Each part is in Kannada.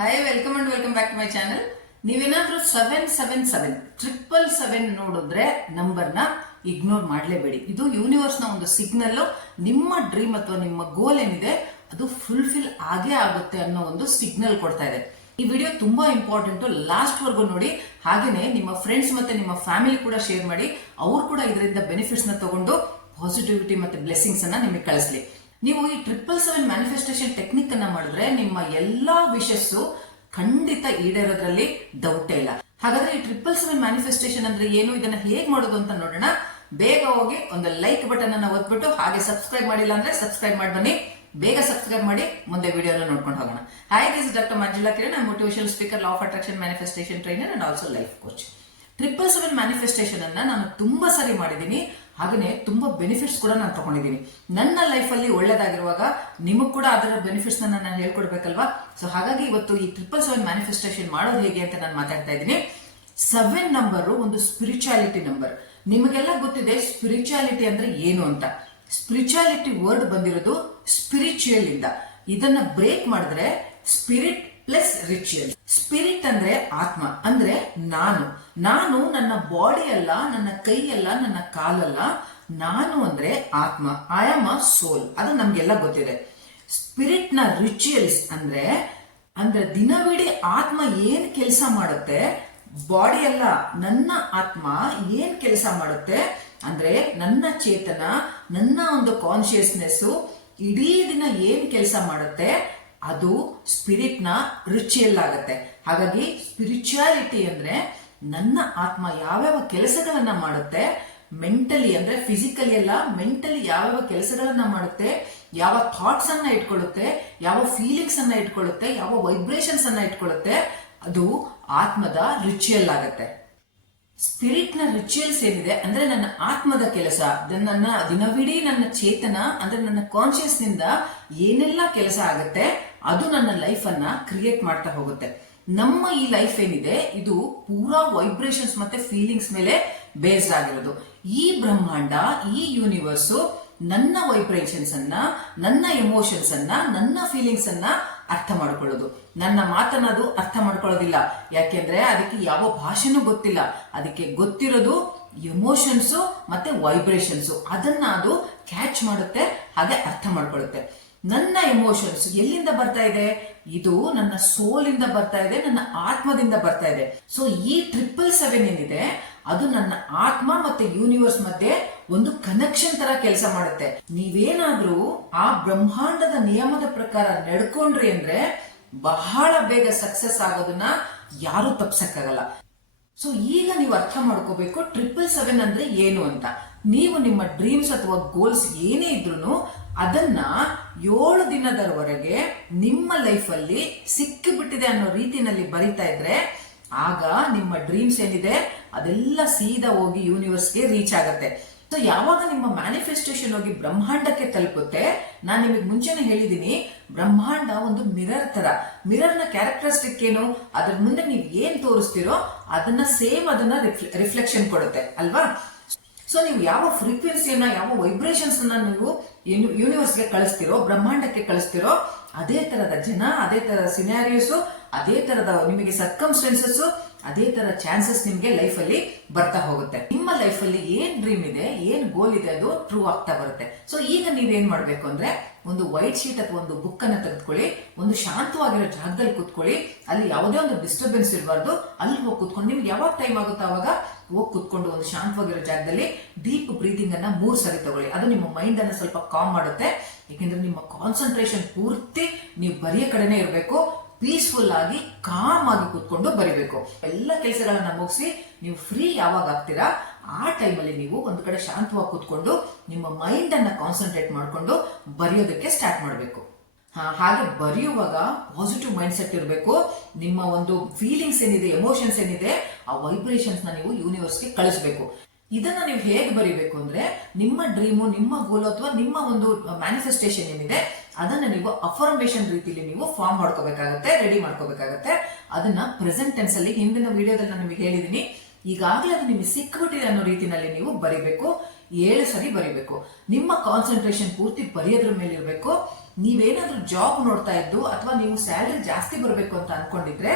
Hi, welcome and welcome back to my channel. ನೀವೇನಾದ್ರೂ 777 777 ನೋಡಿದ್ರೆ ನಂಬರ್ನ ಇಗ್ನೋರ್ ಮಾಡಲೇಬೇಡಿ. ಇದು ಯೂನಿವರ್ಸ್ ನ ಒಂದು ಸಿಗ್ನಲ್. ನಿಮ್ಮ ಡ್ರೀಮ್ ಅಥವಾ ನಿಮ್ಮ ಗೋಲ್ ಏನಿದೆ ಅದು ಫುಲ್ಫಿಲ್ ಆಗೇ ಆಗುತ್ತೆ ಅನ್ನೋ ಒಂದು ಸಿಗ್ನಲ್ ಕೊಡ್ತಾ ಇದೆ. ಈ ವಿಡಿಯೋ ತುಂಬಾ ಇಂಪಾರ್ಟೆಂಟ್, ಲಾಸ್ಟ್ ವರ್ಗು ನೋಡಿ. ಹಾಗೇನೆ ನಿಮ್ಮ ಫ್ರೆಂಡ್ಸ್ ಮತ್ತೆ ನಿಮ್ಮ ಫ್ಯಾಮಿಲಿ ಕೂಡ ಶೇರ್ ಮಾಡಿ, ಅವ್ರು ಕೂಡ ಇದರಿಂದ ಬೆನಿಫಿಟ್ಸ್ ನ ತಗೊಂಡು ಪಾಸಿಟಿವಿಟಿ ಮತ್ತೆ ಬ್ಲೆಸ್ಸಿಂಗ್ಸ್ ಅನ್ನ ನಿಮಗೆ ಕಳಿಸ್ಲಿ. ನೀವು ಈ 777 ಮ್ಯಾನಿಫೆಸ್ಟೇಷನ್ ಟೆಕ್ನಿಕ್ ಅನ್ನ ಮಾಡಿದ್ರೆ ನಿಮ್ಮ ಎಲ್ಲಾ ವಿಶಸ್ ಖಂಡಿತ ಈಡೇರೋದ್ರಲ್ಲಿ ಡೌಟೇ ಇಲ್ಲ. ಹಾಗಾದ್ರೆ ಈ 777 ಮ್ಯಾನಿಫೆಸ್ಟೇಷನ್ ಅಂದ್ರೆ ಏನು, ಇದನ್ನ ಹೇಗ್ ಮಾಡೋದು ಅಂತ ನೋಡೋಣ. ಬೇಗ ಹೋಗಿ ಒಂದು ಲೈಕ್ ಬಟನ್ ಅನ್ನ ಒತ್ಬಿಟ್ಟು, ಹಾಗೆ ಸಬ್ಸ್ಕ್ರೈಬ್ ಮಾಡಿಲ್ಲ ಅಂದ್ರೆ ಸಬ್ಸ್ಕ್ರೈಬ್ ಮಾಡಿ ಬನ್ನಿ. ಬೇಗ ಸಬ್ಸ್ಕ್ರೈಬ್ ಮಾಡಿ ಮುಂದೆ ವಿಡಿಯೋನ ನೋಡ್ಕೊಂಡು ಹೋಗೋಣ. Hi, this is doctor Manjula Kiran. I am motivational speaker, law of attraction, manifestation trainer and also life coach. 777 manifestation ಅನ್ನ ನಾನು ತುಂಬಾ ಸರಿ ಮಾಡಿದ್ದೀನಿ, ಹಾಗೇನೆ ತುಂಬಾ ಬೆನಿಫಿಟ್ಸ್ ಕೂಡ ನಾನು ತಗೊಂಡಿದ್ದೀನಿ. ನನ್ನ ಲೈಫ್ ಅಲ್ಲಿ ಒಳ್ಳೇದಾಗಿರುವಾಗ ನಿಮಗ್ ಕೂಡ ಅದರ ಬೆನಿಫಿಟ್ಸ್ ನಾನು ಹೇಳ್ಕೊಡ್ಬೇಕಲ್ವಾ. ಸೊ ಹಾಗಾಗಿ ಇವತ್ತು ಈ 777 ಮ್ಯಾನಿಫೆಸ್ಟೇಷನ್ ಮಾಡೋದು ಹೇಗೆ ಅಂತ ನಾನು ಮಾತಾಡ್ತಾ ಇದ್ದೀನಿ. 7 ನಂಬರ್ ಒಂದು ಸ್ಪಿರಿಚುಯಾಲಿಟಿ ನಂಬರ್. ನಿಮಗೆಲ್ಲ ಗೊತ್ತಿದೆ ಸ್ಪಿರಿಚುಯಾಲಿಟಿ ಅಂದ್ರೆ ಏನು ಅಂತ. ಸ್ಪಿರಿಚುಯಾಲಿಟಿ ವರ್ಡ್ ಬಂದಿರೋದು ಸ್ಪಿರಿಚುಯಲ್ ಇಂದ. ಇದನ್ನ ಬ್ರೇಕ್ ಮಾಡಿದ್ರೆ ಸ್ಪಿರಿಟ್ ಪ್ಲಸ್ ರಿಚುಯಲ್. ಸ್ಪಿರಿಟ್ ಅಂದ್ರೆ ಆತ್ಮ, ಅಂದ್ರೆ ನಾನು ನನ್ನ ಬಾಡಿ ಅಲ್ಲ, ನನ್ನ ಕೈ ಅಲ್ಲ, ನನ್ನ ಕಾಲಲ್ಲ. ನಾನು ಅಂದ್ರೆ ಆತ್ಮ. ಐ ಆಮ್ ಅ ಸೋಲ್. ಅದು ನಮ್ಗೆಲ್ಲ ಗೊತ್ತಿದೆ. ಸ್ಪಿರಿಟ್ ನ ರಿಚುಯಲ್ಸ್ ಅಂದ್ರೆ ದಿನವಿಡೀ ಆತ್ಮ ಏನ್ ಕೆಲಸ ಮಾಡುತ್ತೆ, ಬಾಡಿ ಅಲ್ಲ, ನನ್ನ ಆತ್ಮ ಏನ್ ಕೆಲಸ ಮಾಡುತ್ತೆ ಅಂದ್ರೆ ನನ್ನ ಚೇತನ, ನನ್ನ ಒಂದು ಕಾನ್ಶಿಯಸ್ನೆಸ್ ಇಡೀ ದಿನ ಏನ್ ಕೆಲಸ ಮಾಡುತ್ತೆ ಅದು ಸ್ಪಿರಿಟ್ ನ ರಿಚುಯಲ್ ಆಗತ್ತೆ. ಹಾಗಾಗಿ ಸ್ಪಿರಿಚುಯಾಲಿಟಿ ಅಂದ್ರೆ ನನ್ನ ಆತ್ಮ ಯಾವ್ಯಾವ ಕೆಲಸಗಳನ್ನ ಮಾಡುತ್ತೆ, ಮೆಂಟಲಿ ಅಂದ್ರೆ ಫಿಸಿಕಲಿ ಅಲ್ಲ, ಮೆಂಟಲಿ ಯಾವ್ಯಾವ ಕೆಲಸಗಳನ್ನ ಮಾಡುತ್ತೆ, ಯಾವ ಥಾಟ್ಸ್ ಅನ್ನ ಇಟ್ಕೊಳ್ಳುತ್ತೆ, ಯಾವ ಫೀಲಿಂಗ್ಸ್ ಅನ್ನ ಇಟ್ಕೊಳ್ಳುತ್ತೆ, ಯಾವ ವೈಬ್ರೇಷನ್ಸ್ ಅನ್ನ ಇಟ್ಕೊಳ್ಳುತ್ತೆ, ಅದು ಆತ್ಮದ ರಿಚುಯಲ್ ಆಗತ್ತೆ. ಸ್ಪಿರಿಟ್ ನ ರಿಚುಯಲ್ಸ್ ಏನಿದೆ ಅಂದ್ರೆ ನನ್ನ ಆತ್ಮದ ಕೆಲಸ, ನನ್ನ ದಿನವಿಡೀ ನನ್ನ ಚೇತನ ಅಂದ್ರೆ ನನ್ನ ಕಾನ್ಶಿಯಸ್ ನಿಂದ ಏನೆಲ್ಲ ಕೆಲಸ ಆಗುತ್ತೆ ಅದು ನನ್ನ ಲೈಫ್ ಅನ್ನ ಕ್ರಿಯೇಟ್ ಮಾಡ್ತಾ ಹೋಗುತ್ತೆ. ನಮ್ಮ ಈ ಲೈಫ್ ಏನಿದೆ ಇದು ಪೂರಾ ವೈಬ್ರೇಷನ್ಸ್ ಮತ್ತೆ ಫೀಲಿಂಗ್ಸ್ ಮೇಲೆ ಬೇಸ್ಡ್ ಆಗಿರೋದು. ಈ ಬ್ರಹ್ಮಾಂಡ, ಈ ಯೂನಿವರ್ಸ್ ನನ್ನ ವೈಬ್ರೇಷನ್ಸ್ ಅನ್ನ, ನನ್ನ ಎಮೋಷನ್ಸ್ ಅನ್ನ, ನನ್ನ ಫೀಲಿಂಗ್ಸ್ ಅನ್ನ ಅರ್ಥ ಮಾಡ್ಕೊಳ್ಳೋದು. ನನ್ನ ಮಾತನ್ನ ಅದು ಅರ್ಥ ಮಾಡ್ಕೊಳ್ಳೋದಿಲ್ಲ. ಯಾಕೆಂದ್ರೆ ಅದಕ್ಕೆ ಯಾವ ಭಾಷೆನೂ ಗೊತ್ತಿಲ್ಲ. ಅದಕ್ಕೆ ಗೊತ್ತಿರೋದು ಎಮೋಷನ್ಸ್ ಮತ್ತೆ ವೈಬ್ರೇಷನ್ಸ್. ಅದನ್ನ ಅದು ಕ್ಯಾಚ್ ಮಾಡುತ್ತೆ, ಹಾಗೆ ಅರ್ಥ ಮಾಡ್ಕೊಳ್ಳುತ್ತೆ. ನನ್ನ ಎಮೋಷನ್ಸ್ ಎಲ್ಲಿಂದ ಬರ್ತಾ ಇದೆ, ಇದು ನನ್ನ ಸೋಲ್ ಇಂದ ಬರ್ತಾ ಇದೆ, ನನ್ನ ಆತ್ಮದಿಂದ ಬರ್ತಾ ಇದೆ. ಸೊ ಈ 777 ಏನಿದೆ ಅದು ನನ್ನ ಆತ್ಮ ಮತ್ತೆ ಯೂನಿವರ್ಸ್ ಮಧ್ಯೆ ಒಂದು ಕನೆಕ್ಷನ್ ತರ ಕೆಲಸ ಮಾಡುತ್ತೆ. ನೀವೇನಾದ್ರೂ ಆ ಬ್ರಹ್ಮಾಂಡದ ನಿಯಮದ ಪ್ರಕಾರ ನಡ್ಕೊಂಡ್ರಿ ಅಂದ್ರೆ ಬಹಳ ಬೇಗ ಸಕ್ಸಸ್ ಆಗೋದನ್ನ ಯಾರು ತಪ್ಸಕ್ಕಾಗಲ್ಲ. ಸೊ ಈಗ ನೀವು ಅರ್ಥ ಮಾಡ್ಕೋಬೇಕು 777 ಅಂದ್ರೆ ಏನು ಅಂತ. ನೀವು ನಿಮ್ಮ ಡ್ರೀಮ್ಸ್ ಅಥವಾ ಗೋಲ್ಸ್ ಏನೇ ಇದ್ರು ಅದನ್ನ 7 ದಿನದವರೆಗೆ ನಿಮ್ಮ ಲೈಫ್ ಅಲ್ಲಿ ಸಿಕ್ಕಿಬಿಟ್ಟಿದೆ ಅನ್ನೋ ರೀತಿನಲ್ಲಿ ಬರಿತಾ ಇದ್ರೆ ಆಗ ನಿಮ್ಮ ಡ್ರೀಮ್ಸ್ ಏನಿದೆ ಅದೆಲ್ಲ ಸೀದಾ ಹೋಗಿ ಯೂನಿವರ್ಸ್ಗೆ ರೀಚ್ ಆಗತ್ತೆ. ಸೊ ಯಾವಾಗ ನಿಮ್ಮ ಮ್ಯಾನಿಫೆಸ್ಟೇಷನ್ ಹೋಗಿ ಬ್ರಹ್ಮಾಂಡಕ್ಕೆ ತಲುಪುತ್ತೆ, ನಾನು ನಿಮಗೆ ಮುಂಚೆನೆ ಹೇಳಿದೀನಿ, ಬ್ರಹ್ಮಾಂಡ ಒಂದು ಮಿರರ್ ತರ. ಮಿರರ್ ನ ಕ್ಯಾರೆಕ್ಟರಿಸ್ಟಿಕ್ ಏನು, ಅದ್ರ ಮುಂದೆ ನೀವು ಏನ್ ತೋರಿಸ್ತೀರೋ ಅದನ್ನ ಸೇಮ್ ಅದನ್ನ ರಿಫ್ಲೆಕ್ಷನ್ ಕೊಡುತ್ತೆ ಅಲ್ವಾ. ಸೊ ನೀವು ಯಾವ ಫ್ರೀಕ್ವೆನ್ಸಿಯನ್ನ, ಯಾವ ವೈಬ್ರೇಷನ್ಸ್ ಅನ್ನ ನೀವು ಯೂನಿವರ್ಸ್ಗೆ ಕಳಿಸ್ತಿರೋ, ಬ್ರಹ್ಮಾಂಡಕ್ಕೆ ಕಳಿಸ್ತಿರೋ, ಅದೇ ತರದ ಜನ, ಅದೇ ತರದ ಸಿನಾರಿಯೋಸ್, ಅದೇ ತರದ ನಿಮಗೆ ಸರ್ಕಮ್ಸ್ಟೆನ್ಸಸ್, ಅದೇ ತರ ಚಾನ್ಸಸ್ ನಿಮ್ಗೆ ಲೈಫ್ ಅಲ್ಲಿ ಬರ್ತಾ ಹೋಗುತ್ತೆ. ನಿಮ್ಮ ಲೈಫ್ ಅಲ್ಲಿ ಏನ್ ಡ್ರೀಮ್ ಇದೆ, ಏನ್ ಗೋಲ್ ಇದೆ ಅದು ಟ್ರೂ ಆಗ್ತಾ ಬರುತ್ತೆ. ಸೊ ಈಗ ನೀವೇನ್ ಮಾಡ್ಬೇಕು ಅಂದ್ರೆ ಒಂದು ವೈಟ್ ಶೀಟ್ ಅಥವಾ ಒಂದು ಬುಕ್ ಅನ್ನ ತೆಗೆದುಕೊಳ್ಳಿ, ಒಂದು ಶಾಂತವಾಗಿರೋ ಜಾಗದಲ್ಲಿ ಕೂತ್ಕೊಳ್ಳಿ. ಅಲ್ಲಿ ಯಾವುದೇ ಒಂದು ಡಿಸ್ಟರ್ಬೆನ್ಸ್ ಇರಬಾರ್ದು. ಅಲ್ಲಿ ಹೋಗಿ ಕೂತ್ಕೊಂಡು ನಿಮ್ಗೆ ಯಾವಾಗ ಟೈಮ್ ಆಗುತ್ತೋ ಅವಾಗ ಹೋಗಿ ಕೂತ್ಕೊಂಡು ಒಂದು ಶಾಂತವಾಗಿರೋ ಜಾಗದಲ್ಲಿ ಡೀಪ್ ಬ್ರೀದಿಂಗ್ ಅನ್ನ 3 ಸರಿ ತಗೊಳ್ಳಿ. ಅದು ನಿಮ್ಮ ಮೈಂಡ್ ಅನ್ನ ಸ್ವಲ್ಪ ಕಾಮ್ ಮಾಡುತ್ತೆ. ಯಾಕೆಂದ್ರೆ ನಿಮ್ಮ ಕಾನ್ಸಂಟ್ರೇಷನ್ ಪೂರ್ತಿ ನೀವು ಬರೆಯ ಕಡೆನೆ ಇರಬೇಕು. ಪೀಸ್ಫುಲ್ ಆಗಿ ಕಾಮ್ ಆಗಿ ಕೂತ್ಕೊಂಡು ಬರಿಬೇಕು. ಎಲ್ಲ ಕೆಲಸಗಳನ್ನ ಮುಗಿಸಿ ನೀವು ಫ್ರೀ ಯಾವಾಗ ಆಗ್ತೀರಾ ಆ ಟೈಮಲ್ಲಿ ನೀವು ಒಂದು ಕಡೆ ಶಾಂತವಾಗಿ ಕೂತ್ಕೊಂಡು ನಿಮ್ಮ ಮೈಂಡ್ ಅನ್ನ ಕಾನ್ಸಂಟ್ರೇಟ್ ಮಾಡ್ಕೊಂಡು ಬರೆಯೋದಕ್ಕೆ ಸ್ಟಾರ್ಟ್ ಮಾಡಬೇಕು. ಹಾಗೆ ಬರೆಯುವಾಗ ಪಾಸಿಟಿವ್ ಮೈಂಡ್ ಸೆಟ್ ಇರಬೇಕು. ನಿಮ್ಮ ಒಂದು ಫೀಲಿಂಗ್ಸ್ ಏನಿದೆ, ಎಮೋಷನ್ಸ್ ಏನಿದೆ, ಆ ವೈಬ್ರೇಷನ್ಸ್ ನ ನೀವು ಯೂನಿವರ್ಸ್ಗೆ ಕಳಿಸ್ಬೇಕು. ಇದನ್ನ ನೀವು ಹೇಗೆ ಬರೀಬೇಕು ಅಂದ್ರೆ ನಿಮ್ಮ ಡ್ರೀಮು, ನಿಮ್ಮ ಗೋಲ್ ಅಥವಾ ನಿಮ್ಮ ಒಂದು ಮ್ಯಾನಿಫೆಸ್ಟೇಷನ್ ಏನಿದೆ ಅದನ್ನ ನೀವು ಅಫರ್ಮೇಷನ್ ರೀತಿಯಲ್ಲಿ ನೀವು ಫಾರ್ಮ್ ಮಾಡ್ಕೋಬೇಕಾಗತ್ತೆ, ರೆಡಿ ಮಾಡ್ಕೋಬೇಕಾಗತ್ತೆ. ಅದನ್ನ ಪ್ರೆಸೆಂಟ್ ಟೆನ್ಸ್ ಅಲ್ಲಿ ಹಿಂದಿನ ವಿಡಿಯೋದಲ್ಲಿ ನಾನು ನಿಮಗೆ ಹೇಳಿದೀನಿ. ಈಗಾಗಲೇ ಅದು ನಿಮಗೆ ಸಿಕ್ಬಿಟ್ಟಿದೆ ಅನ್ನೋ ರೀತಿನಲ್ಲಿ ನೀವು ಬರಿಬೇಕು. 7 ಸರಿ ಬರಿಬೇಕು. ನಿಮ್ಮ ಕಾನ್ಸಂಟ್ರೇಷನ್ ಪೂರ್ತಿ ಬರೆಯೋದ್ರ ಮೇಲೆ ಇರಬೇಕು. ನೀವೇನಾದ್ರೂ ಜಾಬ್ ನೋಡ್ತಾ ಇದ್ದು ಅಥವಾ ನೀವು ಸ್ಯಾಲರಿ ಜಾಸ್ತಿ ಬರಬೇಕು ಅಂತ ಅನ್ಕೊಂಡಿದ್ರೆ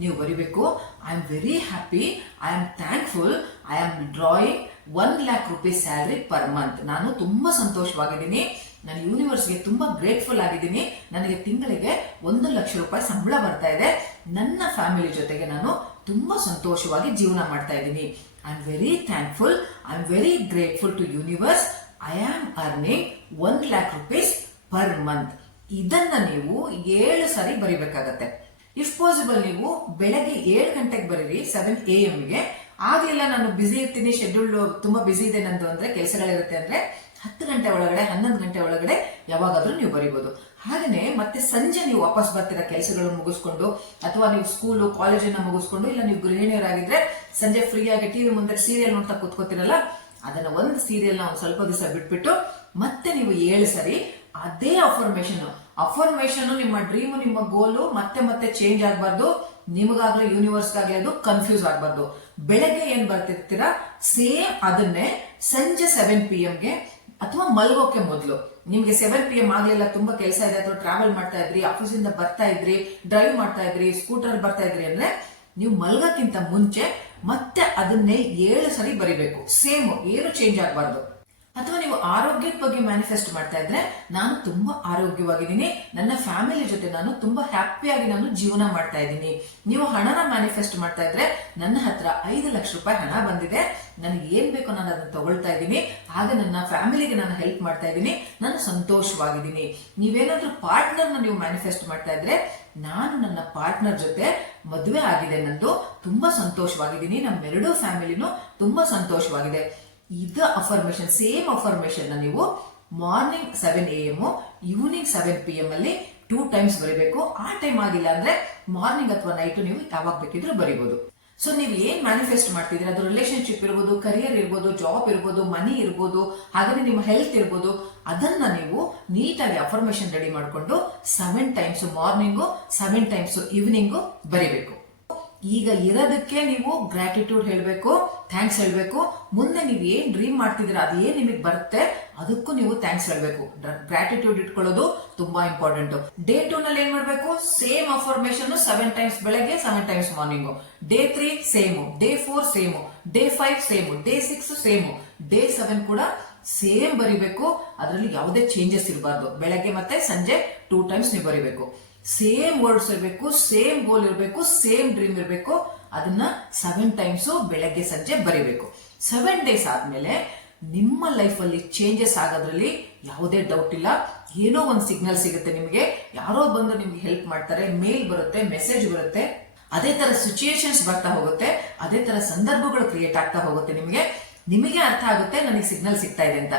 ನೀವು ಬರಿಬೇಕು, I am very happy, I am thankful, I am drawing 1,00,000 rupees salary per month. ನಾನು ತುಂಬಾ ಸಂತೋಷವಾಗಿದ್ದೀನಿ, ನಾನು ಯೂನಿವರ್ಸ್ಗೆ ತುಂಬಾ ಗ್ರೇಟ್ಫುಲ್ ಆಗಿದ್ದೀನಿ, ನನಗೆ ತಿಂಗಳಿಗೆ 1,00,000 ರೂಪಾಯಿ ಸಂಬಳ ಬರ್ತಾ ಇದೆ, ನನ್ನ ಫ್ಯಾಮಿಲಿ ಜೊತೆಗೆ ನಾನು ತುಂಬಾ ಸಂತೋಷವಾಗಿ ಜೀವನ ಮಾಡ್ತಾ ಇದ್ದೀನಿ. I am very thankful, I am very grateful to universe, I am earning 1,00,000 rupees per month. ಇದನ್ನ ನೀವು 7 ಸಾರಿ ಬರಿಬೇಕಾಗತ್ತೆ. ಇಫ್ ಪಾಸಿಬಲ್ ನೀವು ಬೆಳಗ್ಗೆ 7 ಗಂಟೆಗೆ ಬರೀರಿ, 7 AM ಗೆ. ಆಗ್ಲಿಲ್ಲ ನಾನು ಬಿಸಿ ಇರ್ತೀನಿ, ಶೆಡ್ಯೂಲ್ ತುಂಬಾ ಬಿಸಿ ಇದೆ ನಂದು ಅಂದ್ರೆ, ಕೆಲಸಗಳಿರುತ್ತೆ ಅಂದ್ರೆ 10 ಗಂಟೆ ಒಳಗಡೆ 11 ಗಂಟೆ ಒಳಗಡೆ ಯಾವಾಗಾದ್ರೂ ನೀವು ಬರೀಬಹುದು. ಹಾಗೇನೆ ಮತ್ತೆ ಸಂಜೆ ನೀವು ವಾಪಸ್ ಬರ್ತೀರಾ ಕೆಲಸಗಳನ್ನು ಮುಗಿಸ್ಕೊಂಡು, ಅಥವಾ ನೀವು ಸ್ಕೂಲು ಕಾಲೇಜನ್ನ ಮುಗಿಸ್ಕೊಂಡು, ಇಲ್ಲ ನೀವು ಗೃಹಿಣಿಯರಾಗಿದ್ರೆ ಸಂಜೆ ಫ್ರೀ ಆಗಿ ಟಿವಿ ಮುಂದೆ ಸೀರಿಯಲ್ ನೋಡ್ತಾ ಕೂತ್ಕೋತಿರಲ್ಲ, ಅದನ್ನ ಒಂದು ಸೀರಿಯಲ್ ನ ಒಂದ್ ಸ್ವಲ್ಪ ದಿವಸ ಬಿಟ್ಬಿಟ್ಟು ಮತ್ತೆ ನೀವು 7 ಸರಿ ಅದೇ ಅಫರ್ಮೇಶನ್ ನಿಮ್ಮ ಡ್ರೀಮ್, ನಿಮ್ಮ ಗೋಲು ಮತ್ತೆ ಮತ್ತೆ ಚೇಂಜ್ ಆಗ್ಬಾರ್ದು, ನಿಮಗಾಗ್ಲೇ ಯೂನಿವರ್ಸ್ಗಾಗ್ಲೇ ಅದು ಕನ್ಫ್ಯೂಸ್ ಆಗ್ಬಾರ್ದು. ಬೆಳಗ್ಗೆ ಏನ್ ಬರ್ತಿರ್ತೀರಾ ಸೇಮ್ ಅದನ್ನೇ ಸಂಜೆ 7 PM ಗೆ ಅಥವಾ ಮಲ್ಗೋಕೆ ಮೊದಲು, ನಿಮ್ಗೆ 7 PM ಆಗ್ಲಿಲ್ಲ, ತುಂಬಾ ಕೆಲಸ ಇದೆ, ಅಥವಾ ಟ್ರಾವೆಲ್ ಮಾಡ್ತಾ ಇದ್ರಿ, ಆಫೀಸಿಂದ ಬರ್ತಾ ಇದ್ರಿ, ಡ್ರೈವ್ ಮಾಡ್ತಾ ಇದ್ರಿ, ಸ್ಕೂಟರ್ ಬರ್ತಾ ಇದ್ರಿ ಅಂದ್ರೆ ನೀವು ಮಲ್ಗಕ್ಕಿಂತ ಮುಂಚೆ ಮತ್ತೆ ಅದನ್ನೇ 7 ಸರಿ ಬರಿಬೇಕು, ಸೇಮ್, ಏನು ಚೇಂಜ್ ಆಗ್ಬಾರ್ದು. ಅಥವಾ ನೀವು ಆರೋಗ್ಯದ ಬಗ್ಗೆ ಮ್ಯಾನಿಫೆಸ್ಟ್ ಮಾಡ್ತಾ ಇದ್ರೆ, ನಾನು ತುಂಬಾ ಆರೋಗ್ಯವಾಗಿದ್ದೀನಿ, ನನ್ನ ಫ್ಯಾಮಿಲಿ ಜೊತೆ ನಾನು ತುಂಬಾ ಹ್ಯಾಪಿಯಾಗಿ ನಾನು ಜೀವನ ಮಾಡ್ತಾ ಇದ್ದೀನಿ. ನೀವು ಹಣನ ಮ್ಯಾನಿಫೆಸ್ಟ್ ಮಾಡ್ತಾ ಇದ್ರೆ, ನನ್ನ ಹತ್ರ 5,00,000 ರೂಪಾಯಿ ಹಣ ಬಂದಿದೆ, ನನಗೆ ಏನ್ ಬೇಕೋ ನಾನು ಅದನ್ನ ತಗೊಳ್ತಾ ಇದ್ದೀನಿ, ಆಗ ನನ್ನ ಫ್ಯಾಮಿಲಿಗೆ ನಾನು ಹೆಲ್ಪ್ ಮಾಡ್ತಾ ಇದ್ದೀನಿ, ನಾನು ಸಂತೋಷವಾಗಿದ್ದೀನಿ. ನೀವೇನಾದ್ರೂ ಪಾರ್ಟ್ನರ್ನ ನೀವು ಮ್ಯಾನಿಫೆಸ್ಟ್ ಮಾಡ್ತಾ ಇದ್ರೆ, ನಾನು ನನ್ನ ಪಾರ್ಟ್ನರ್ ಜೊತೆ ಮದುವೆ ಆಗಿದೆ, ನಂದು ತುಂಬಾ ಸಂತೋಷವಾಗಿದ್ದೀನಿ, ನಮ್ಮೆರಡೂ ಫ್ಯಾಮಿಲಿನೂ ತುಂಬಾ ಸಂತೋಷವಾಗಿದೆ. ಇದು ಅಫರ್ಮೇಶನ್, ಸೇಮ್ ಅಫರ್ಮೇಶನ್ ನೀವು ಮಾರ್ನಿಂಗ್ 7 AM, ಈವ್ನಿಂಗ್ 7 PM ಅಲ್ಲಿ 2 ಟೈಮ್ಸ್ ಬರೀಬೇಕು. ಆ ಟೈಮ್ ಆಗಿಲ್ಲ ಅಂದ್ರೆ ಮಾರ್ನಿಂಗ್ ಅಥವಾ ನೈಟ್ ನೀವು ಯಾವಾಗ ಬೇಕಿದ್ರೂ ಬರೀಬಹುದು. ಸೊ ನೀವು ಏನ್ ಮ್ಯಾನಿಫೆಸ್ಟ್ ಮಾಡ್ತಿದ್ರೆ, ಅದು ರಿಲೇಶನ್ಶಿಪ್ ಇರ್ಬೋದು, ಕರಿಯರ್ ಇರ್ಬೋದು, ಜಾಬ್ ಇರ್ಬೋದು, ಮನಿ ಇರ್ಬೋದು, ಹಾಗೆ ನಿಮ್ಮ ಹೆಲ್ತ್ ಇರ್ಬೋದು, ಅದನ್ನ ನೀವು ನೀಟಾಗಿ ಅಫರ್ಮೇಶನ್ ರೆಡಿ ಮಾಡ್ಕೊಂಡು 7 ಟೈಮ್ಸ್ ಮಾರ್ನಿಂಗು, 7 ಟೈಮ್ಸ್ ಈವ್ನಿಂಗು ಬರೀಬೇಕು. ಈಗ ಇರೋದಕ್ಕೆ ನೀವು ಗ್ರಾಟಿಟ್ಯೂಡ್ ಹೇಳ್ಬೇಕು, ಥ್ಯಾಂಕ್ಸ್ ಹೇಳ್ಬೇಕು. ಮುಂದೆ ನೀವು ಏನ್ ಡ್ರೀಮ್ ಮಾಡ್ತಿದ್ದೀರಾ, ಅದು ಏನ್ ನಿಮಗೆ ಬರುತ್ತೆ ಅದಕ್ಕೂ ನೀವು ಥ್ಯಾಂಕ್ಸ್ ಹೇಳ್ಬೇಕು. ಗ್ರಾಟಿಟ್ಯೂಡ್ ಇಟ್ಕೊಳ್ಳೋದು ತುಂಬಾ ಇಂಪಾರ್ಟೆಂಟ್. ಡೇ 2 ನಲ್ಲಿ ಏನ್ ಮಾಡ್ಬೇಕು, ಸೇಮ್ ಅಫರ್ಮೇಶನ್ 7 ಟೈಮ್ಸ್ ಬೆಳಗ್ಗೆ, 7 times morning. Day 3 same, day 4 same, day 5 same, day 6 same, day 7 ಕೂಡ ಸೇಮ್ ಬರಿಬೇಕು. ಅದರಲ್ಲಿ ಯಾವುದೇ ಚೇಂಜಸ್ ಇರಬಾರ್ದು. ಬೆಳಗ್ಗೆ ಮತ್ತೆ ಸಂಜೆ 2 ಟೈಮ್ಸ್ ನೀವು ಬರಿಬೇಕು. ಸೇಮ್ ವರ್ಡ್ಸ್ ಇರಬೇಕು, ಸೇಮ್ ಗೋಲ್ ಇರಬೇಕು, ಸೇಮ್ ಡ್ರೀಮ್ ಇರಬೇಕು. ಅದನ್ನ 7 ಟೈಮ್ಸ್ ಬೆಳಗ್ಗೆ ಸಂಜೆ ಬರಿಬೇಕು. 7 ಡೇಸ್ ಆದ್ಮೇಲೆ ನಿಮ್ಮ ಲೈಫ್ ಅಲ್ಲಿ ಚೇಂಜಸ್ ಆಗೋದ್ರಲ್ಲಿ ಯಾವುದೇ ಡೌಟ್ ಇಲ್ಲ. ಏನೋ ಒಂದು ಸಿಗ್ನಲ್ ಸಿಗುತ್ತೆ ನಿಮಗೆ, ಯಾರೋ ಬಂದು ನಿಮ್ಗೆ ಹೆಲ್ಪ್ ಮಾಡ್ತಾರೆ, ಮೇಲ್ ಬರುತ್ತೆ, ಮೆಸೇಜ್ ಬರುತ್ತೆ, ಅದೇ ತರ ಸಿಚುಯೇಷನ್ಸ್ ಬರ್ತಾ ಹೋಗುತ್ತೆ, ಅದೇ ತರ ಸಂದರ್ಭಗಳು ಕ್ರಿಯೇಟ್ ಆಗ್ತಾ ಹೋಗುತ್ತೆ. ನಿಮಗೆ ಅರ್ಥ ಆಗುತ್ತೆ ನನಗೆ ಸಿಗ್ನಲ್ ಸಿಗ್ತಾ ಇದೆ ಅಂತ.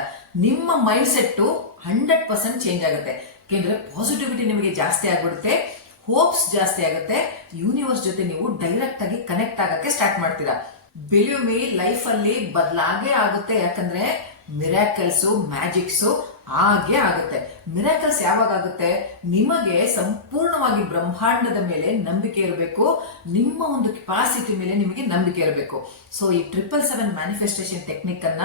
ನಿಮ್ಮ ಮೈಂಡ್ ಸೆಟ್ 100% ಚೇಂಜ್ ಆಗುತ್ತೆ. ಯಾಕೆಂದ್ರೆ ಪಾಸಿಟಿವಿಟಿ ನಿಮಗೆ ಜಾಸ್ತಿ ಆಗ್ಬಿಡುತ್ತೆ, ಹೋಪ್ಸ್ ಜಾಸ್ತಿ ಆಗುತ್ತೆ, ಯೂನಿವರ್ಸ್ ಜೊತೆ ನೀವು ಡೈರೆಕ್ಟ್ ಆಗಿ ಕನೆಕ್ಟ್ ಆಗಕ್ಕೆ ಸ್ಟಾರ್ಟ್ ಮಾಡ್ತೀರಾ. ಬಿಲೀವ್ ಮೀ, ಲೈಫ್ ಅಲ್ಲಿ ಬದಲಾಗೇ ಆಗುತ್ತೆ. ಯಾಕಂದ್ರೆ ಮಿರಾಕಲ್ಸ್, ಮ್ಯಾಜಿಕ್ಸ್ ಹಾಗೆ ಆಗುತ್ತೆ. ಮಿರಾಕಲ್ಸ್ ಯಾವಾಗ ಆಗುತ್ತೆ, ನಿಮಗೆ ಸಂಪೂರ್ಣವಾಗಿ ಬ್ರಹ್ಮಾಂಡದ ಮೇಲೆ ನಂಬಿಕೆ ಇರಬೇಕು, ನಿಮ್ಮ ಒಂದು ಕೆಪಾಸಿಟಿ ಮೇಲೆ ನಿಮಗೆ ನಂಬಿಕೆ ಇರಬೇಕು. ಸೊ ಈ 777 ಮ್ಯಾನಿಫೆಸ್ಟೇಷನ್ ಟೆಕ್ನಿಕ್ ಅನ್ನ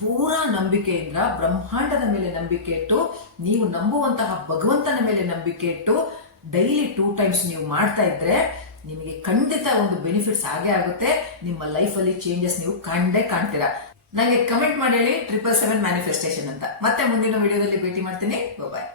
ಪೂರಾ ನಂಬಿಕೆಯಿಂದ, ಬ್ರಹ್ಮಾಂಡದ ಮೇಲೆ ನಂಬಿಕೆ ಇಟ್ಟು, ನೀವು ನಂಬುವಂತಹ ಭಗವಂತನ ಮೇಲೆ ನಂಬಿಕೆ ಇಟ್ಟು ಡೈಲಿ 2 ಟೈಮ್ಸ್ ನೀವು ಮಾಡ್ತಾ ಇದ್ರೆ ನಿಮಗೆ ಖಂಡಿತ ಒಂದು ಬೆನಿಫಿಟ್ಸ್ ಆಗೇ ಆಗುತ್ತೆ. ನಿಮ್ಮ ಲೈಫ್ ಅಲ್ಲಿ ಚೇಂಜಸ್ ನೀವು ಕಂಡೇ ಕಾಣ್ತೀರಾ. ನನಗೆ ಕಮೆಂಟ್ ಮಾಡಿ ಹೇಳಿ 777 ಮ್ಯಾನಿಫೆಸ್ಟೇಷನ್ ಅಂತ. ಮತ್ತೆ ಮುಂದಿನ ವಿಡಿಯೋದಲ್ಲಿ ಭೇಟಿ ಮಾಡ್ತೀನಿ. ಬಾಯ್.